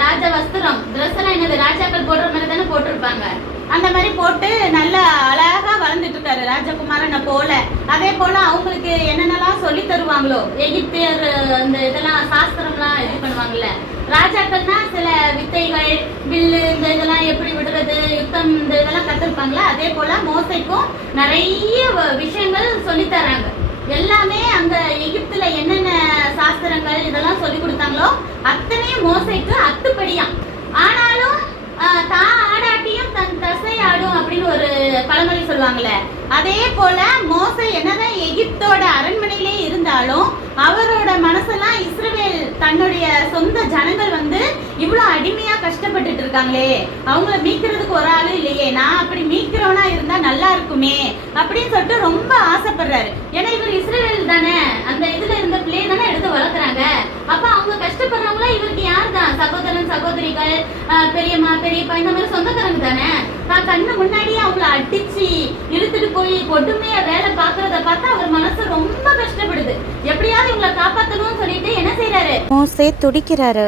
ராஜ வஸ்திரம் ட்ரெஸ் எல்லாம் என்னது ராஜாக்கள் போடுற மாதிரி தானே போட்டிருப்பாங்க. அந்த மாதிரி போட்டு நல்லா அழகா வளர்ந்துட்டு இருக்காரு ராஜகுமாரனை போல. அதே போல அவங்களுக்கு என்னென்னலாம் சொல்லி தருவாங்களோ எகிப்தியர் இந்த இதெல்லாம் சாஸ்திரம்லாம் இது பண்ணுவாங்கல்ல. ராஜாக்கள்னா சில வித்தைகள் வில்லு இந்த இதெல்லாம் எப்படி விடுறது யுத்தம் இந்த இதெல்லாம் கத்துருப்பாங்களா. அதே போல மோசைக்கும் நிறைய விஷயங்கள் சொல்லி தராங்க. எல்லாமே அங்க எகிப்துல என்னென்ன சாஸ்திரங்கள் இதெல்லாம் சொல்லி கொடுத்தாங்களோ அத்தனையும் மோசைக்கு அத்துப்படியாம். ஆனாலும் தான் ஆடாட்டியும் தன் தசை ஆடும் அப்படின்னு ஒரு பழமொழி சொல்லுவாங்கல்ல. அதே போல மோசை என்னதான் எகிப்தோட அரண்மனையிலே இருந்தாலும் அவரோட மனசெல்லாம் இஸ்ரவேல் தன்னுடைய சொந்த ஜனங்கள் இவ்வளவு அடிமையா கஷ்டப்பட்டுட்டு இருக்காங்களே, அவங்கள மீட்கிறதுக்கு ஒரு ஆளு இல்லையே, நான் அப்படி மீட்கிறவனா இருந்தா நல்லா இருக்குமே அப்படின்னு சொல்லிட்டு ரொம்ப ஆசைப்படுறாரு. ஏன்னா இவர் இஸ்ரவேல் தானே, அந்த இதுல இருந்த பிள்ளைய தானே எடுத்து வளர்க்குறாங்க. அப்ப அவங்க கஷ்டப்படுறவங்களா இவருக்கு யார் தான்? சகோதரன் சகோதரிகள், பெரியம்மா பெரியப்பா இந்த மாதிரி சொந்தக்காரங்க தானே. நான் கண்ணு முன்னாடியே அவங்கள அடிச்சு இழுத்துட்டு போய் கொடுமையா வேலை பாக்குறத பார்த்தா அவர் மனசு ரொம்ப கஷ்டப்படுது. எப்படியாவது இவங்களை காப்பாத்தணும்னு சொல்லிட்டு என்ன செய்யறாரு, மோசே துடிக்கிறாரு.